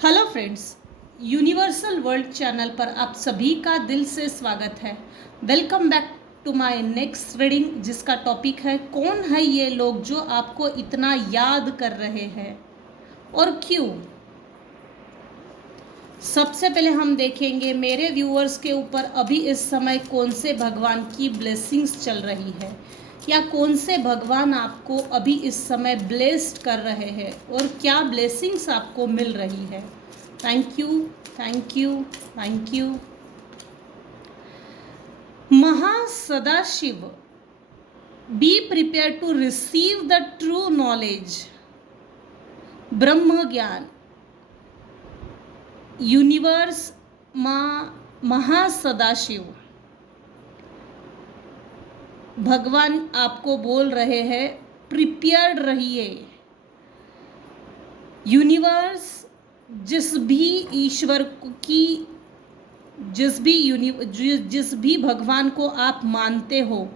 Hello friends, universal world channel पर आप सभी का दिल से स्वागत है। Welcome back to my next reading, जिसका टॉपिक है कौन है ये लोग जो आपको इतना याद कर रहे हैं और क्यों। सबसे पहले हम देखेंगे मेरे व्यूअर्स के ऊपर अभी इस समय कौन से भगवान की ब्लेसिंग्स चल रही है या कौन से भगवान आपको अभी इस समय ब्लेस्ड कर रहे हैं और क्या ब्लेसिंग्स आपको मिल रही है। Thank you, thank you, thank you. Mahasadashiv, be prepare to receive the true knowledge. ब्रह्म ज्ञान, यूनिवर्स, महासदाशिव भगवान आपको बोल रहे हैं प्रिपेयर्ड रहिए। यूनिवर्स, जिस भी ईश्वर की जिस भी भगवान को आप मानते हो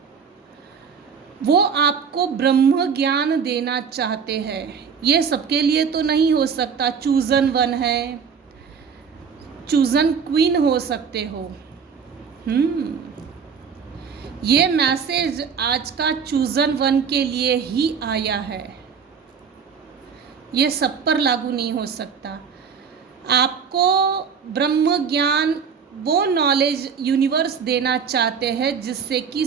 वो आपको ब्रह्म ज्ञान देना चाहते हैं। ये सबके लिए तो नहीं हो सकता, चूजन वन है, चूजन क्वीन हो सकते हो। ये मैसेज आज का चूजन वन के लिए ही आया है, ये सब पर लागू नहीं हो सकता। आपको ब्रह्म ज्ञान, वो नॉलेज यूनिवर्स देना चाहते हैं जिससे कि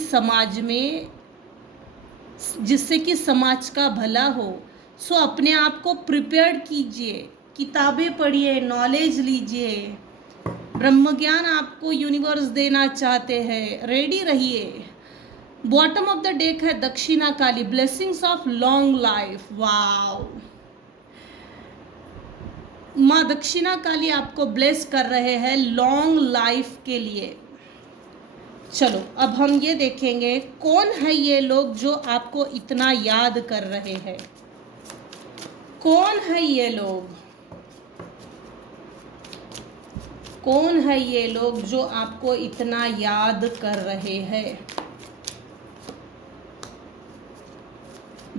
समाज का भला हो। सो अपने आप को प्रिपेयर्ड कीजिए, किताबें पढ़िए, नॉलेज लीजिए। ब्रह्म ज्ञान आपको यूनिवर्स देना चाहते हैं, रेडी रहिए। बॉटम ऑफ द डेक है Dakshina Kali, blessings of long life. Wow, माँ दक्षिणा काली आपको ब्लेस कर रहे हैं लॉन्ग लाइफ के लिए। चलो अब हम ये देखेंगे कौन है ये लोग जो आपको इतना याद कर रहे हैं। कौन है ये लोग, कौन है ये लोग जो आपको इतना याद कर रहे हैं।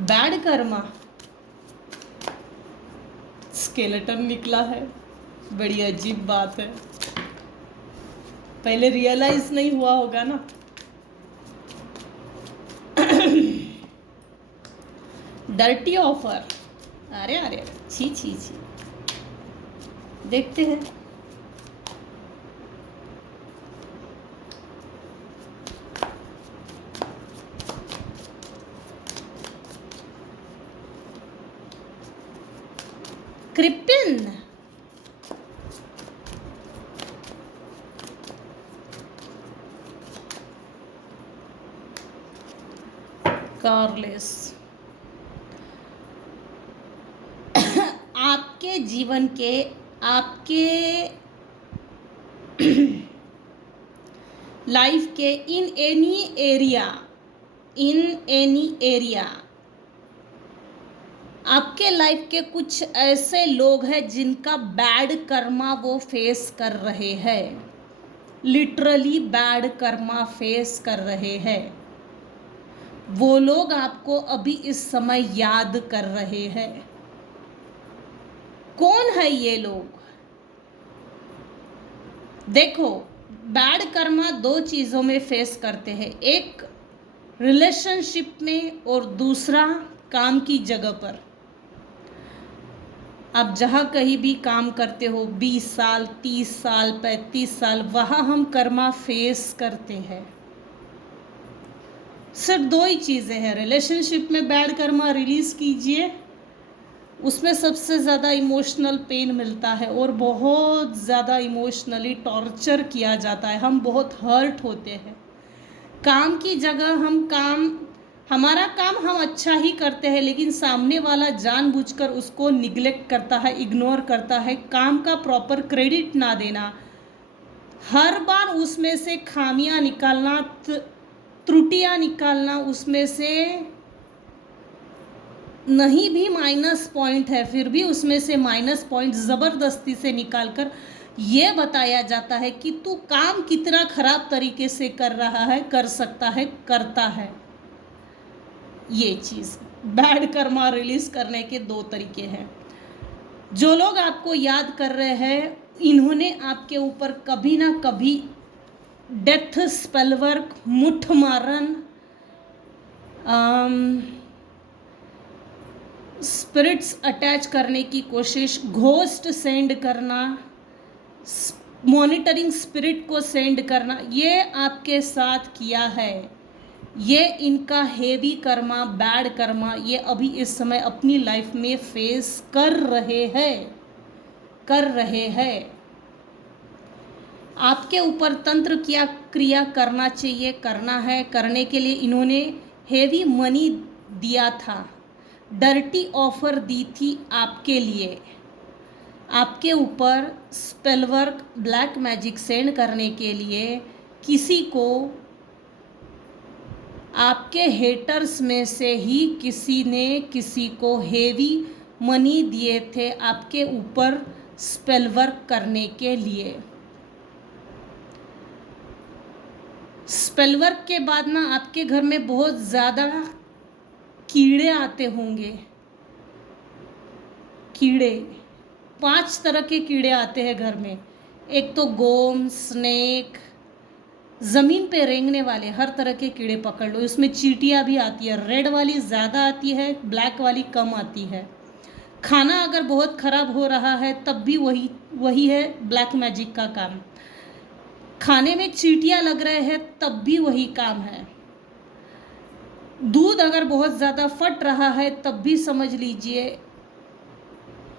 बैड कर्मा, स्केलेटन निकला है, बड़ी अजीब बात है। पहले रियलाइज नहीं हुआ होगा ना। डर्टी ऑफर, अरे अरे छी छी छी। देखते हैं। क्रिपिन, कारलेस। आपके जीवन के, आपके लाइफ के इन एनी एरिया आपके लाइफ के कुछ ऐसे लोग हैं जिनका बैड कर्मा वो फेस कर रहे हैं। लिटरली बैड कर्मा फेस कर रहे हैं। वो लोग आपको अभी इस समय याद कर रहे हैं। कौन है ये लोग? देखो, बैड कर्मा दो चीज़ों में फेस करते हैं, एक रिलेशनशिप में और दूसरा काम की जगह पर। आप जहाँ कहीं भी काम करते हो, 20 साल, 30 साल, 35 साल, वहाँ हम कर्मा फेस करते हैं। सिर्फ दो ही चीज़ें हैं। रिलेशनशिप में बैड कर्मा रिलीज़ कीजिए, उसमें सबसे ज़्यादा इमोशनल पेन मिलता है और बहुत ज़्यादा इमोशनली टॉर्चर किया जाता है, हम बहुत हर्ट होते हैं। काम की जगह हमारा काम हम अच्छा ही करते हैं, लेकिन सामने वाला जानबूझकर उसको निगलेक्ट करता है, इग्नोर करता है, काम का प्रॉपर क्रेडिट ना देना, हर बार उसमें से खामियां निकालना, त्रुटियां निकालना, उसमें से नहीं भी माइनस पॉइंट है फिर भी उसमें से माइनस पॉइंट ज़बरदस्ती से निकालकर ये बताया जाता है कि तू काम कितना खराब तरीके से कर रहा है, कर सकता है, करता है। ये चीज़ बैड कर्मा रिलीज करने के दो तरीके हैं। जो लोग आपको याद कर रहे हैं, इन्होंने आपके ऊपर कभी ना कभी डेथ स्पेल वर्क, मुठ मारन, स्पिरिट्स अटैच करने की कोशिश, घोस्ट सेंड करना, मॉनिटरिंग स्पिरिट को सेंड करना, ये आपके साथ किया है। ये इनका हेवी कर्मा, बैड कर्मा, ये अभी इस समय अपनी लाइफ में फेस कर रहे हैं। आपके ऊपर तंत्र क्या क्रिया करना चाहिए, करना है, करने के लिए इन्होंने हेवी मनी दिया था, डर्टी ऑफर दी थी आपके लिए, आपके ऊपर spell work, black magic send करने के लिए किसी को, आपके हेटर्स में से ही किसी ने किसी को हेवी मनी दिए थे आपके ऊपर स्पेल वर्क करने के लिए। स्पेल वर्क के बाद ना आपके घर में बहुत ज़्यादा कीड़े आते होंगे। कीड़े, 5 तरह के कीड़े आते हैं घर में। एक तो गोम, स्नेक, ज़मीन पे रेंगने वाले हर तरह के कीड़े पकड़ लो। इसमें चींटियाँ भी आती है, रेड वाली ज़्यादा आती है, ब्लैक वाली कम आती है। खाना अगर बहुत ख़राब हो रहा है तब भी वही है ब्लैक मैजिक का काम। खाने में चींटियाँ लग रहे हैं तब भी वही काम है। दूध अगर बहुत ज़्यादा फट रहा है तब भी समझ लीजिए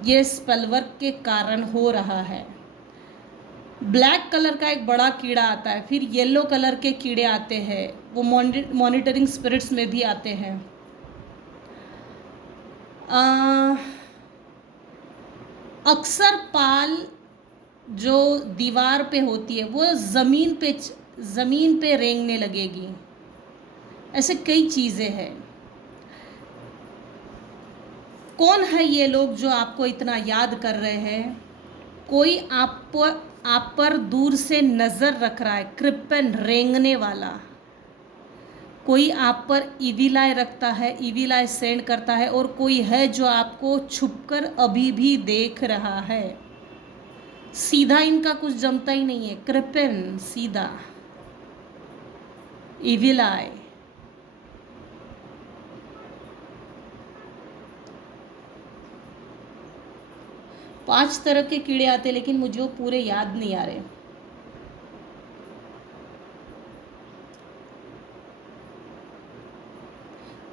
ये स्पेल वर्क के कारण हो रहा है। ब्लैक कलर का एक बड़ा कीड़ा आता है, फिर येलो कलर के कीड़े आते हैं, वो मॉनिटरिंग स्पिरिट्स में भी आते हैं। अक्सर पाल जो दीवार पे होती है वो ज़मीन पे रेंगने लगेगी। ऐसे कई चीज़ें हैं। कौन है ये लोग जो आपको इतना याद कर रहे हैं? कोई आप पर दूर से नज़र रख रहा है, कृपन, रेंगने वाला। कोई आप पर इविल आई रखता है, इविल आई सेंड करता है, और कोई है जो आपको छुपकर अभी भी देख रहा है। सीधा इनका कुछ जमता ही नहीं है, कृपन, सीधा, इविल आई। पांच तरह के कीड़े आते, लेकिन मुझे वो पूरे याद नहीं आ रहे।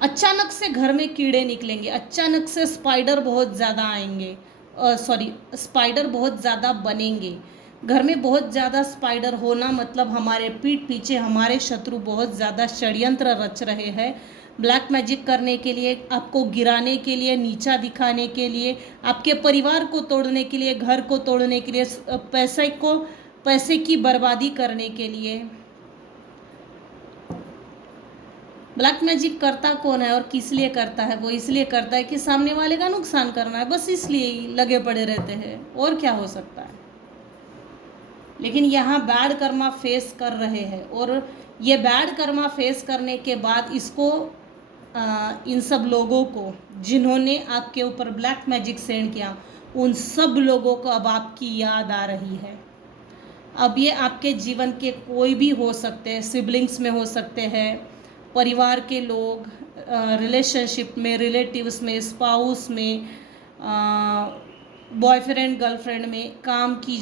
अचानक से घर में कीड़े निकलेंगे, अचानक से स्पाइडर बहुत ज़्यादा आएंगे, स्पाइडर बहुत ज़्यादा बनेंगे। घर में बहुत ज़्यादा स्पाइडर होना मतलब हमारे पीठ पीछे हमारे शत्रु बहुत ज़्यादा षड्यंत्र रच रहे हैं, ब्लैक मैजिक करने के लिए, आपको गिराने के लिए, नीचा दिखाने के लिए, आपके परिवार को तोड़ने के लिए, घर को तोड़ने के लिए, पैसे की बर्बादी करने के लिए। ब्लैक मैजिक करता कौन है और किस लिए करता है? वो इसलिए करता है कि सामने वाले का नुकसान करना है, बस इसलिए ही लगे पड़े रहते हैं, और क्या हो सकता है। लेकिन यहाँ बैड कर्मा फेस कर रहे हैं, और ये बैड कर्मा फेस करने के बाद इसको इन सब लोगों को जिन्होंने आपके ऊपर ब्लैक मैजिक सेंड किया, उन सब लोगों को अब आपकी याद आ रही है। अब ये आपके जीवन के कोई भी हो सकते हैं, सिबलिंग्स में हो सकते हैं, परिवार के लोग, रिलेशनशिप में, रिलेटिव्स में, स्पाउस में, बॉयफ्रेंड गर्लफ्रेंड में, काम की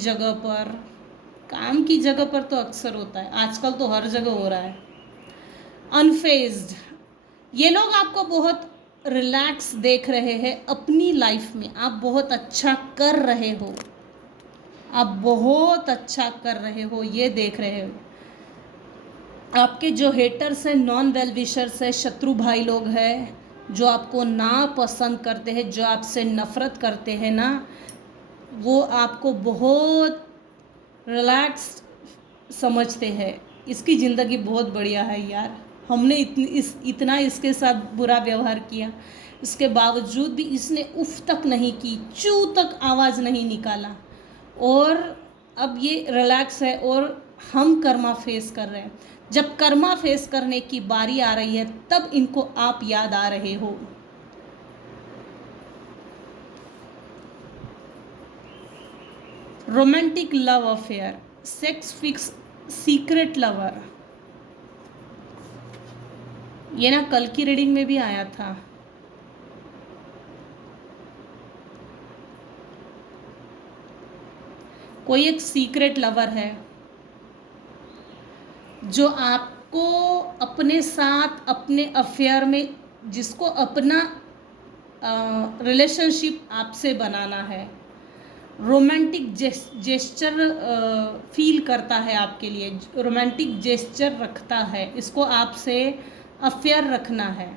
जगह पर तो अक्सर होता है, आजकल तो हर जगह हो रहा है। अनफेज्ड, ये लोग आपको बहुत रिलैक्स देख रहे हैं अपनी लाइफ में। आप बहुत अच्छा कर रहे हो, आप बहुत अच्छा कर रहे हो, ये देख रहे हो। आपके जो हेटर्स हैं, नॉन वेल विशर्स है, शत्रु भाई लोग हैं, जो आपको ना पसंद करते हैं, जो आपसे नफ़रत करते हैं ना, वो आपको बहुत रिलैक्स समझते हैं। इसकी ज़िंदगी बहुत बढ़िया है यार, हमने इतना इसके साथ बुरा व्यवहार किया, इसके बावजूद भी इसने उफ तक नहीं की, चू तक आवाज़ नहीं निकाला, और अब ये रिलैक्स है। और हम कर्मा फेस कर रहे हैं। जब कर्मा फेस करने की बारी आ रही है तब इनको आप याद आ रहे हो। Romantic love affair, sex fix, secret lover, ये ना कल की रीडिंग में भी आया था। कोई एक सीक्रेट लवर है जो आपको अपने साथ, अपने अफेयर में, जिसको अपना रिलेशनशिप आपसे बनाना है, रोमांटिक जेस्चर फील करता है आपके लिए, रोमांटिक जेस्चर रखता है, इसको आपसे अफेयर रखना है।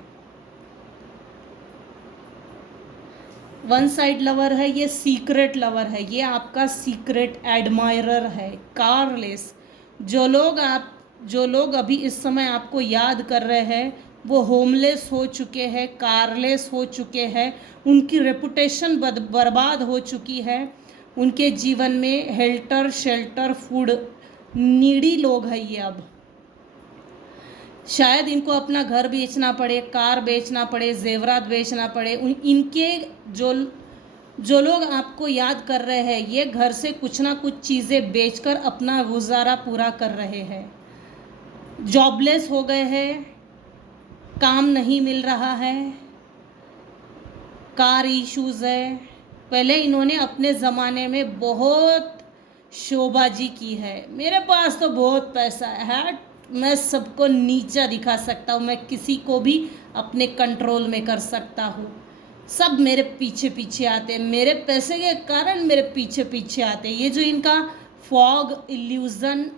वन साइड लवर है, ये सीक्रेट लवर है, ये आपका सीक्रेट एडमायरर है, कारलेस। जो लोग अभी इस समय आपको याद कर रहे हैं वो होमलेस हो चुके हैं, कारलेस हो चुके हैं, उनकी रेपुटेशन बर्बाद हो चुकी है, उनके जीवन में हेल्टर शेल्टर फूड नीडी लोग हैं ये। अब शायद इनको अपना घर बेचना पड़े, कार बेचना पड़े, जेवरात बेचना पड़े। इनके जो लोग आपको याद कर रहे हैं ये घर से कुछ ना कुछ चीज़ें बेचकर अपना गुजारा पूरा कर रहे हैं। जॉबलेस हो गए हैं, काम नहीं मिल रहा है, कार इश्यूज़ है। पहले इन्होंने अपने ज़माने में बहुत शोबाजी की है, मेरे पास तो बहुत पैसा है, मैं सबको नीचा दिखा सकता हूँ, मैं किसी को भी अपने कंट्रोल में कर सकता हूँ, सब मेरे पीछे पीछे आते हैं, मेरे पैसे के कारण मेरे पीछे पीछे आते हैं। ये जो इनका फॉग इल्यूज़न,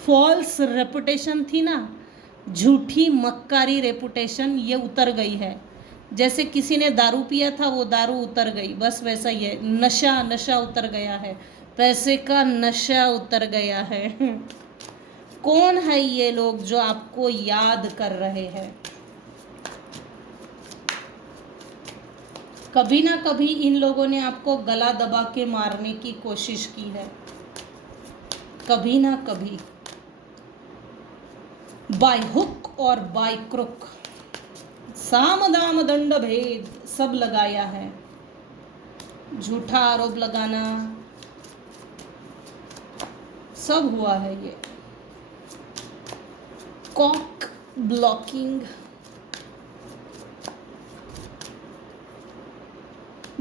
फॉल्स रेपुटेशन थी ना, झूठी मक्कारी रेपुटेशन, ये उतर गई है। जैसे किसी ने दारू पिया था वो दारू उतर गई, बस वैसा ही है। नशा उतर गया है, पैसे का नशा उतर गया है। कौन है ये लोग जो आपको याद कर रहे हैं? कभी ना कभी इन लोगों ने आपको गला दबा के मारने की कोशिश की है, कभी ना कभी, बाय हुक और बाय क्रुक, साम दाम दंड भेद सब लगाया है। झूठा आरोप लगाना सब हुआ है ये। कॉक ब्लॉकिंग,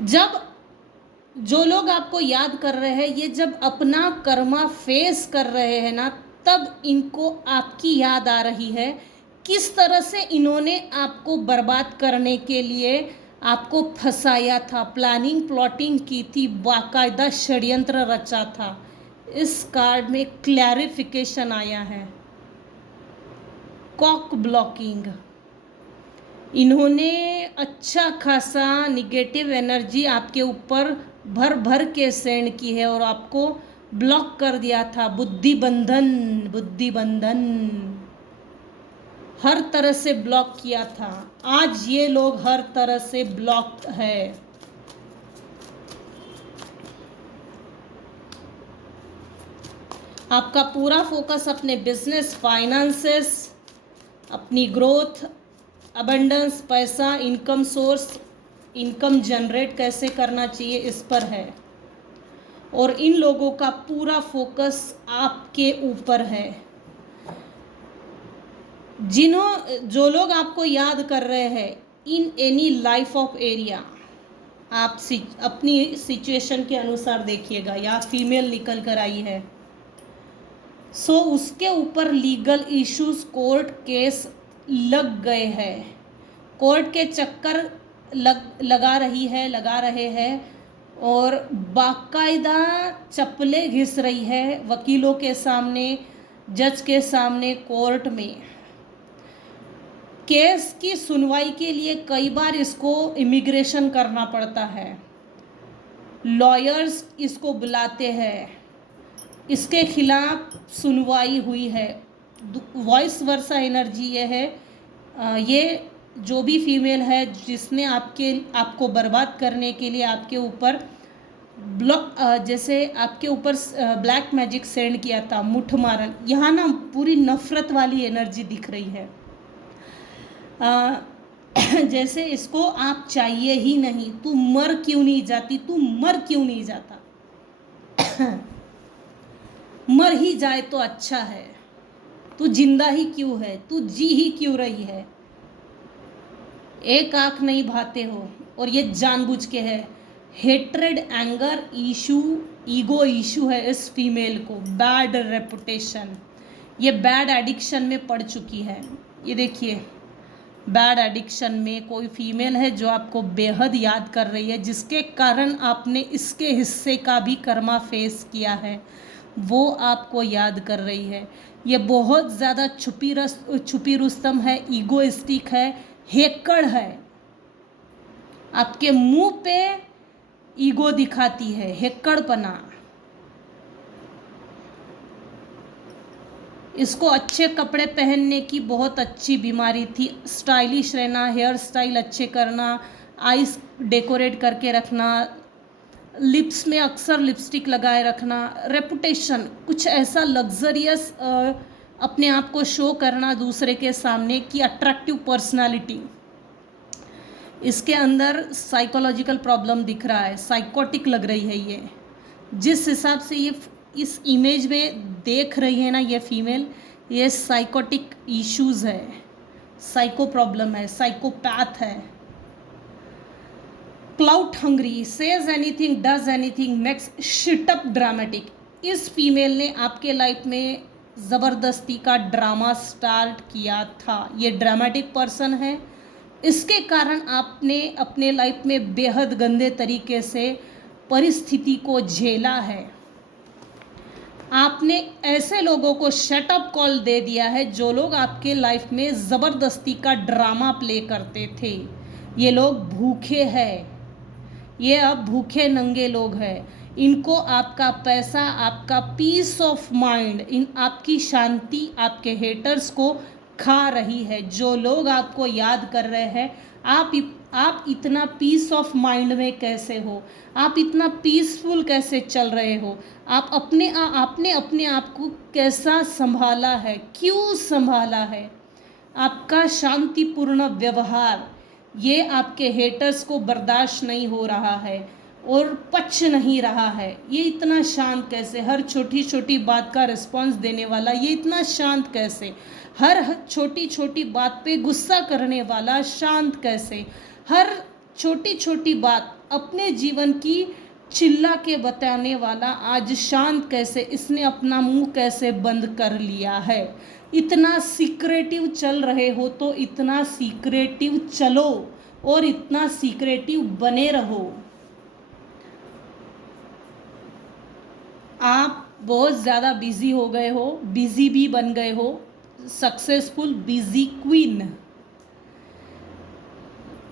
जब जो लोग आपको याद कर रहे हैं ये जब अपना कर्मा फेस कर रहे हैं ना, तब इनको आपकी याद आ रही है, किस तरह से इन्होंने आपको बर्बाद करने के लिए आपको फंसाया था, प्लानिंग प्लॉटिंग की थी, बाकायदा षड्यंत्र रचा था। इस कार्ड में क्लैरिफिकेशन आया है। कॉक ब्लॉकिंग, इन्होंने अच्छा खासा निगेटिव एनर्जी आपके ऊपर भर भर के सेंड की है और आपको ब्लॉक कर दिया था। बुद्धि बंधन हर तरह से ब्लॉक किया था। आज ये लोग हर तरह से ब्लॉक्ड है। आपका पूरा फोकस अपने बिजनेस, फाइनेंसेस, अपनी ग्रोथ, अबंडेंस, पैसा, इनकम सोर्स, इनकम जनरेट कैसे करना चाहिए, इस पर है। और इन लोगों का पूरा फोकस आपके ऊपर है। जो लोग आपको याद कर रहे हैं in any life of area, आप अपनी सिचुएशन के अनुसार देखिएगा, या फीमेल निकल कर आई है, सो उसके ऊपर लीगल इश्यूज, कोर्ट केस लग गए हैं, कोर्ट के चक्कर लगा रहे हैं और बाकायदा चप्पलें घिस रही है वकीलों के सामने, जज के सामने, कोर्ट में। केस की सुनवाई के लिए कई बार इसको इमिग्रेशन करना पड़ता है, लॉयर्स इसको बुलाते हैं, इसके खिलाफ सुनवाई हुई है। वॉइस वर्सा एनर्जी ये है। ये जो भी फीमेल है जिसने आपको बर्बाद करने के लिए आपके ऊपर जैसे आपके ऊपर ब्लैक मैजिक सेंड किया था, मुठ मारन, यहाँ ना पूरी नफरत वाली एनर्जी दिख रही है। जैसे इसको आप चाहिए ही नहीं, तू मर क्यों नहीं जाती, तू मर क्यों नहीं जाता, मर ही जाए तो अच्छा है, तू जिंदा ही क्यों है, तू जी ही क्यों रही है, एक आंख नहीं भाते हो। और ये जानबूझ के है। Hatred, anger issue, ego issue है इस फीमेल को, बैड रेपुटेशन, ये बैड एडिक्शन में पड़ चुकी है। ये देखिए, बैड एडिक्शन में कोई फीमेल है जो आपको बेहद याद कर रही है, जिसके कारण आपने इसके हिस्से का भी कर्मा फेस किया है, वो आपको याद कर रही है। ये बहुत ज़्यादा छुपी रुस्तम है, ईगोइस्टिक है, हेकड़ है, आपके मुंह पे ईगो दिखाती है, हेकड़पना। इसको अच्छे कपड़े पहनने की बहुत अच्छी बीमारी थी, स्टाइलिश रहना, हेयर स्टाइल अच्छे करना, आईज डेकोरेट करके रखना, लिप्स में अक्सर लिपस्टिक लगाए रखना, रेपुटेशन, कुछ ऐसा लग्जरियस अपने आप को शो करना दूसरे के सामने की अट्रैक्टिव पर्सनालिटी। इसके अंदर साइकोलॉजिकल प्रॉब्लम दिख रहा है, साइकोटिक लग रही है ये, जिस हिसाब से ये इस इमेज में देख रही है ना ये फीमेल, ये साइकोटिक इश्यूज है, साइको प्रॉब्लम है, साइकोपैथ है। Cloud hungry, says anything, does anything, makes shit up dramatic. इस फीमेल ने आपके लाइफ में ज़बरदस्ती का ड्रामा स्टार्ट किया था, ये ड्रामेटिक पर्सन है। इसके कारण आपने अपने लाइफ में बेहद गंदे तरीके से परिस्थिति को झेला है। आपने ऐसे लोगों को शट अप कॉल दे दिया है जो लोग आपके लाइफ में ज़बरदस्ती का ड्रामा प्ले करते थे। ये लोग भूखे हैं, ये अब भूखे नंगे लोग हैं। इनको आपका पैसा, आपका पीस ऑफ माइंड, इन आपकी शांति आपके हेटर्स को खा रही है। जो लोग आपको याद कर रहे हैं, आप इतना पीस ऑफ माइंड में कैसे हो, आप इतना पीसफुल कैसे चल रहे हो, आपने अपने आप को कैसा संभाला है, क्यों संभाला है, आपका शांतिपूर्ण व्यवहार, ये आपके हेटर्स को बर्दाश्त नहीं हो रहा है और पच नहीं रहा है। ये इतना शांत कैसे, हर छोटी छोटी बात का रिस्पॉन्स देने वाला, ये इतना शांत कैसे, हर छोटी छोटी बात पे गुस्सा करने वाला शांत कैसे, हर छोटी छोटी बात अपने जीवन की चिल्ला के बताने वाला आज शांत कैसे, इसने अपना मुंह कैसे बंद कर लिया है। इतना सीक्रेटिव चल रहे हो तो इतना सीक्रेटिव चलो और इतना सीक्रेटिव बने रहो। आप बहुत ज़्यादा बिजी हो गए हो, बिजी भी बन गए हो, सक्सेसफुल बिजी क्वीन।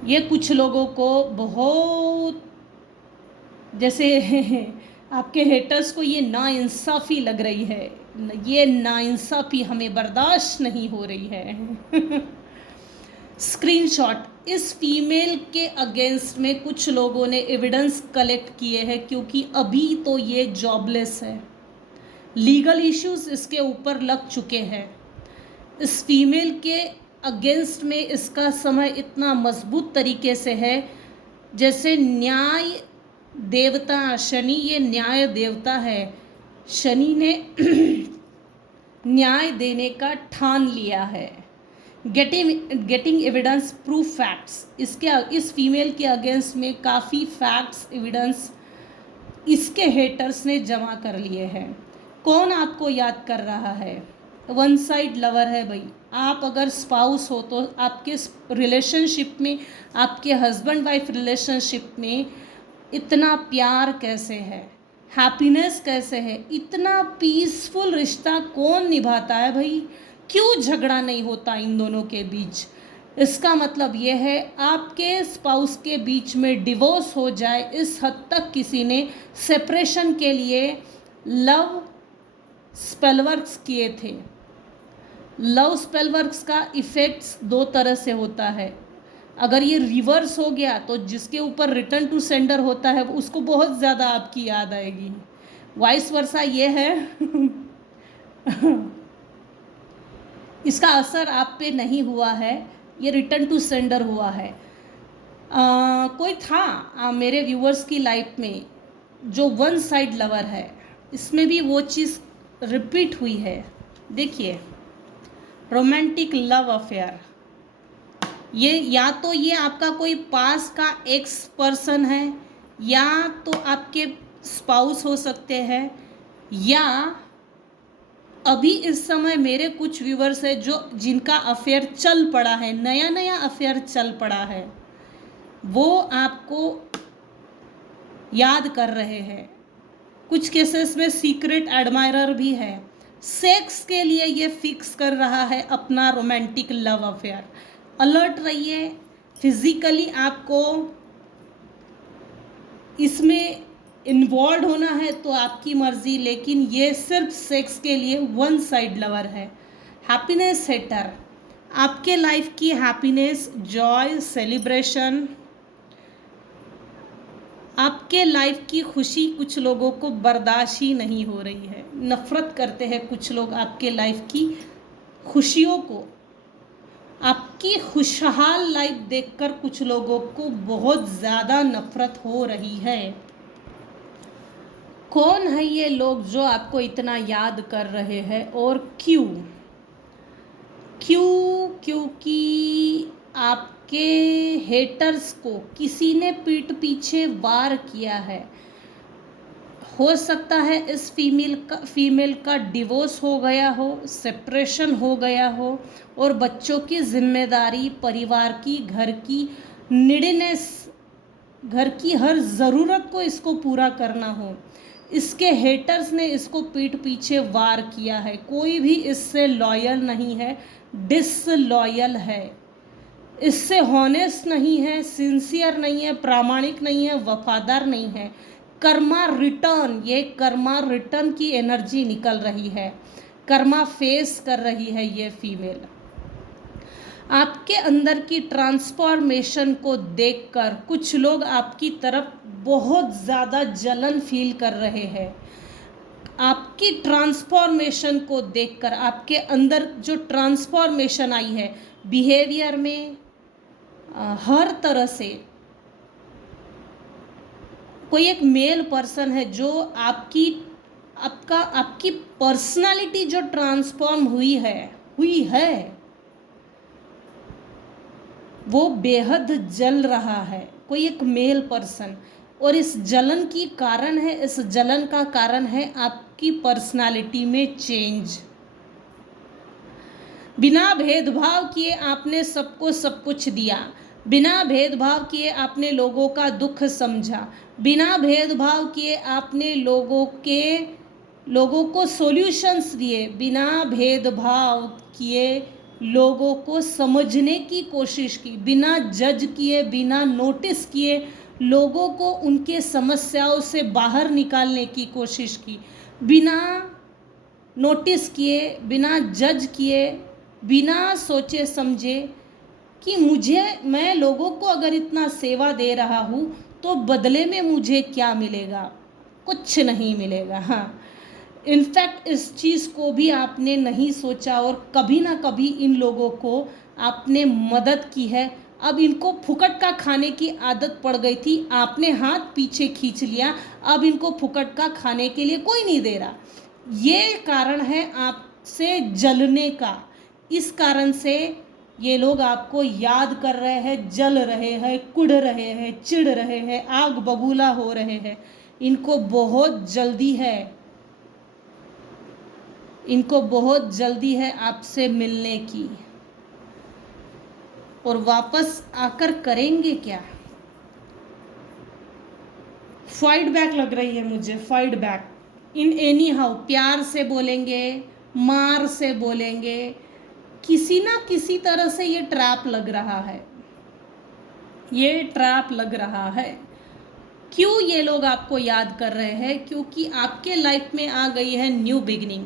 ये कुछ लोगों को बहुत, जैसे आपके हेटर्स को ये नाइंसाफ़ी लग रही है, ये नाइंसाफ़ी हमें बर्दाश्त नहीं हो रही है। स्क्रीनशॉट, इस फीमेल के अगेंस्ट में कुछ लोगों ने एविडेंस कलेक्ट किए हैं, क्योंकि अभी तो ये जॉबलेस है, लीगल इश्यूज इसके ऊपर लग चुके हैं। इस फीमेल के अगेंस्ट में इसका समय इतना मजबूत तरीके से है, जैसे न्याय देवता शनि, ये न्याय देवता है, शनि ने न्याय देने का ठान लिया है। गेटिंग एविडेंस, प्रूफ, फैक्ट्स, इस फीमेल के अगेंस्ट में काफ़ी फैक्ट्स, एविडेंस इसके हेटर्स ने जमा कर लिए हैं। कौन आपको याद कर रहा है? वन साइड लवर है भाई। आप अगर स्पाउस हो तो आपके रिलेशनशिप में, आपके हस्बैंड वाइफ रिलेशनशिप में इतना प्यार कैसे है, हैप्पीनेस कैसे है, इतना पीसफुल रिश्ता कौन निभाता है भाई? क्यों झगड़ा नहीं होता इन दोनों के बीच? इसका मतलब ये है आपके स्पाउस के बीच में डिवोर्स हो जाए, इस हद तक किसी ने सेपरेशन के लिए लव स्पेलवर्क्स किए थे। लव स्पेलवर्क्स का इफ़ेक्ट्स दो तरह से होता है। अगर ये रिवर्स हो गया तो जिसके ऊपर रिटर्न टू सेंडर होता है उसको बहुत ज़्यादा आपकी याद आएगी, वाइस वर्सा ये है। इसका असर आप पे नहीं हुआ है, ये रिटर्न टू सेंडर हुआ है। कोई था मेरे व्यूअर्स की लाइफ में जो वन साइड लवर है, इसमें भी वो चीज़ रिपीट हुई है। देखिए, रोमांटिक लव अफेयर, ये या तो ये आपका कोई पास का एक्स पर्सन है, या तो आपके स्पाउस हो सकते हैं, या अभी इस समय मेरे कुछ व्यूवर्स है जो जिनका अफेयर चल पड़ा है, नया नया अफेयर चल पड़ा है, वो आपको याद कर रहे हैं। कुछ केसेस में सीक्रेट एडमायरर भी है। सेक्स के लिए ये फिक्स कर रहा है अपना रोमांटिक लव अफेयर। अलर्ट रहिए, फिजिकली आपको इसमें इन्वॉल्व होना है तो आपकी मर्जी, लेकिन ये सिर्फ सेक्स के लिए वन साइड लवर है। हैप्पीनेस हेटर, आपके लाइफ की हैप्पीनेस, जॉय, सेलिब्रेशन, आपके लाइफ की खुशी कुछ लोगों को बर्दाश्त ही नहीं हो रही है। नफरत करते हैं कुछ लोग आपके लाइफ की खुशियों को। आपकी खुशहाल लाइफ देखकर कुछ लोगों को बहुत ज़्यादा नफरत हो रही है। कौन है ये लोग जो आपको इतना याद कर रहे हैं और क्यों? क्योंकि आपके हेटर्स को किसी ने पीठ पीछे वार किया है। हो सकता है इस फीमेल का डिवोर्स हो गया हो, सेपरेशन हो गया हो, और बच्चों की जिम्मेदारी, परिवार की, घर की नीडनेस, घर की हर ज़रूरत को इसको पूरा करना हो। इसके हेटर्स ने इसको पीठ पीछे वार किया है। कोई भी इससे लॉयल नहीं है, डिसलॉयल है, इससे हॉनेस्ट नहीं है, सिंसियर नहीं है, प्रामाणिक नहीं है, वफादार नहीं है। कर्मा रिटर्न, ये कर्मा रिटर्न की एनर्जी निकल रही है, कर्मा फेस कर रही है ये फीमेल। आपके अंदर की ट्रांसफॉर्मेशन को देखकर कुछ लोग आपकी तरफ बहुत ज़्यादा जलन फील कर रहे हैं। आपकी ट्रांसफॉर्मेशन को देखकर, आपके अंदर जो ट्रांसफॉर्मेशन आई है बिहेवियर में, हर तरह से, कोई एक मेल पर्सन है जो आपकी पर्सनालिटी जो ट्रांसफॉर्म हुई है वो बेहद जल रहा है। कोई एक मेल पर्सन, और इस जलन का कारण है आपकी पर्सनालिटी में चेंज। बिना भेदभाव किए आपने सबको सब कुछ दिया, बिना भेदभाव किए आपने लोगों का दुख समझा, बिना भेदभाव किए आपने लोगों को सॉल्यूशंस दिए, बिना भेदभाव किए लोगों को समझने की कोशिश की, बिना जज किए, बिना नोटिस किए लोगों को उनके समस्याओं से बाहर निकालने की कोशिश की, बिना नोटिस किए, बिना जज किए, बिना सोचे समझे कि मैं लोगों को अगर इतना सेवा दे रहा हूँ तो बदले में मुझे क्या मिलेगा? कुछ नहीं मिलेगा। हाँ, इनफैक्ट इस चीज़ को भी आपने नहीं सोचा, और कभी ना कभी इन लोगों को आपने मदद की है। अब इनको फुकट का खाने की आदत पड़ गई थी, आपने हाथ पीछे खींच लिया, अब इनको फुकट का खाने के लिए कोई नहीं दे रहा। ये कारण है आपसे जलने का। इस कारण से ये लोग आपको याद कर रहे हैं, जल रहे हैं, कुढ़ रहे हैं, चिढ़ रहे हैं, आग बबूला हो रहे हैं। इनको बहुत जल्दी है आपसे मिलने की। और वापस आकर करेंगे क्या? फाइट बैक लग रही है मुझे, fight back in any how. प्यार से बोलेंगे, मार से बोलेंगे, किसी ना किसी तरह से ये ट्रैप लग रहा है, ये ट्रैप लग रहा है। क्यों ये लोग आपको याद कर रहे हैं? क्योंकि आपके लाइफ में आ गई है न्यू बिगिनिंग,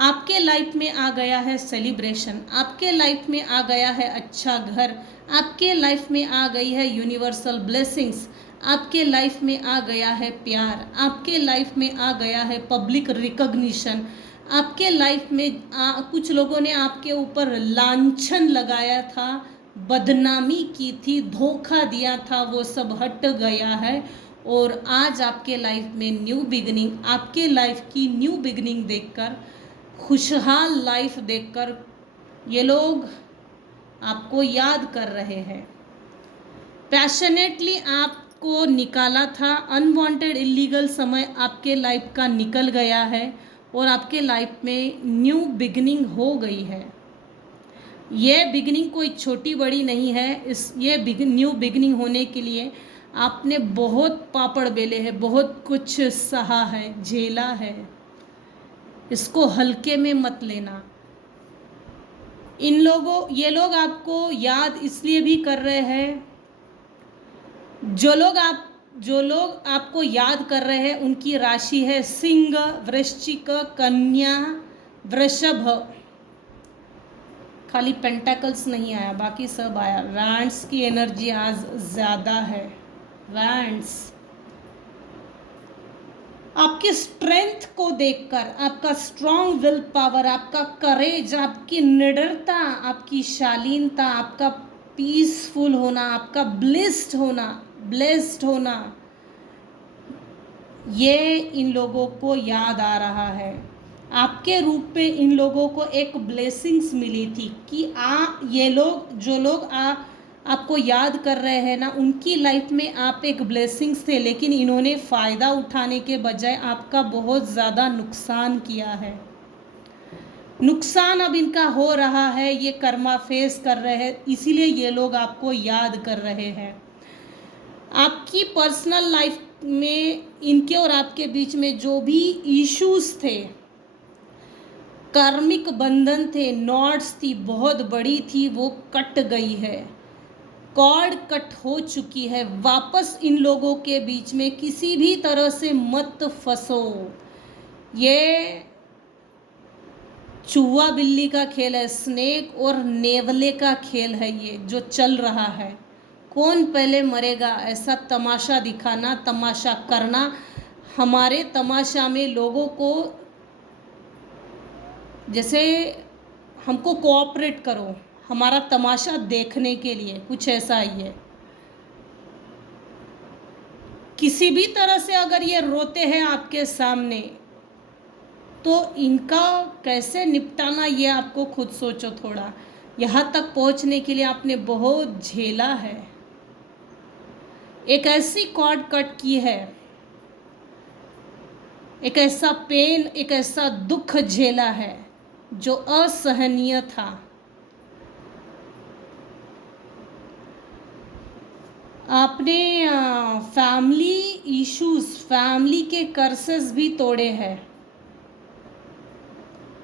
आपके लाइफ में आ गया है सेलिब्रेशन, आपके लाइफ में आ गया है अच्छा घर, आपके लाइफ में आ गई है यूनिवर्सल ब्लेसिंग्स, आपके लाइफ में आ गया है प्यार, आपके लाइफ में आ गया है पब्लिक रिकॉग्निशन, आपके लाइफ में कुछ लोगों ने आपके ऊपर लांछन लगाया था, बदनामी की थी, धोखा दिया था, वो सब हट गया है। और आज आपके लाइफ में न्यू बिगनिंग, आपके लाइफ की न्यू बिगनिंग देखकर, खुशहाल लाइफ देखकर ये लोग आपको याद कर रहे हैं। पैशनेटली आपको निकाला था, अनवांटेड इलीगल समय आपके लाइफ का निकल गया है और आपके लाइफ में न्यू बिगनिंग हो गई है। ये बिगनिंग कोई छोटी बड़ी नहीं है। न्यू बिगनिंग होने के लिए आपने बहुत पापड़ बेले हैं, बहुत कुछ सहा है, झेला है। इसको हल्के में मत लेना। ये लोग आपको याद इसलिए भी कर रहे हैं, जो लोग आपको याद कर रहे हैं उनकी राशि है सिंह, वृश्चिक, कन्या, वृषभ। खाली पेंटाकल्स नहीं आया, बाकी सब आया। वैंड्स की एनर्जी आज ज़्यादा है। वैंड्स आपके स्ट्रेंथ को देखकर, आपका स्ट्रॉन्ग विल पावर, आपका करेज, आपकी निडरता, आपकी शालीनता, आपका पीसफुल होना, आपका ब्लेस्ड होना, ये इन लोगों को याद आ रहा है। आपके रूप में इन लोगों को एक ब्लेसिंग्स मिली थी कि जो लोग आपको याद कर रहे हैं ना, उनकी लाइफ में आप एक ब्लेसिंग्स थे, लेकिन इन्होंने फ़ायदा उठाने के बजाय आपका बहुत ज़्यादा नुकसान किया है। नुकसान अब इनका हो रहा है, ये कर्मा फेस कर रहे हैं, इसीलिए ये लोग आपको याद कर रहे हैं। आपकी पर्सनल लाइफ में इनके और आपके बीच में जो भी इश्यूज थे, कार्मिक बंधन थे, नॉट्स थी, बहुत बड़ी थी, वो कट गई है। कॉर्ड कट हो चुकी है। वापस इन लोगों के बीच में किसी भी तरह से मत फंसो। ये चूहा बिल्ली का खेल है, स्नेक और नेवले का खेल है ये जो चल रहा है। कौन पहले मरेगा ऐसा तमाशा दिखाना, तमाशा करना। हमारे तमाशा में लोगों को, जैसे हमको कोऑपरेट करो हमारा तमाशा देखने के लिए, कुछ ऐसा ही है। किसी भी तरह से अगर ये रोते हैं आपके सामने, तो इनका कैसे निपटाना ये आपको खुद सोचो थोड़ा। यहाँ तक पहुँचने के लिए आपने बहुत झेला है, एक ऐसी कॉर्ड कट की है, एक ऐसा पेन, एक ऐसा दुख झेला है जो असहनीय था। आपने फैमिली इश्यूज, फैमिली के कर्सेस भी तोड़े हैं।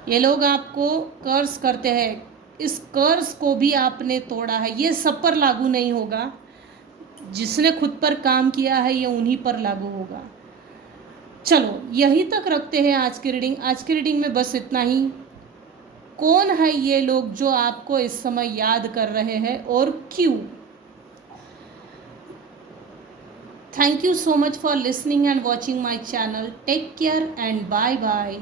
ये लोग आपको कर्स करते हैं, इस कर्स को भी आपने तोड़ा है। ये सब पर लागू नहीं होगा, जिसने खुद पर काम किया है ये उन्हीं पर लागू होगा। चलो यहीं तक रखते हैं आज की रीडिंग। आज की रीडिंग में बस इतना ही। कौन है ये लोग जो आपको इस समय याद कर रहे हैं और क्यों? Thank you so much for listening and watching my channel. Take care and bye bye.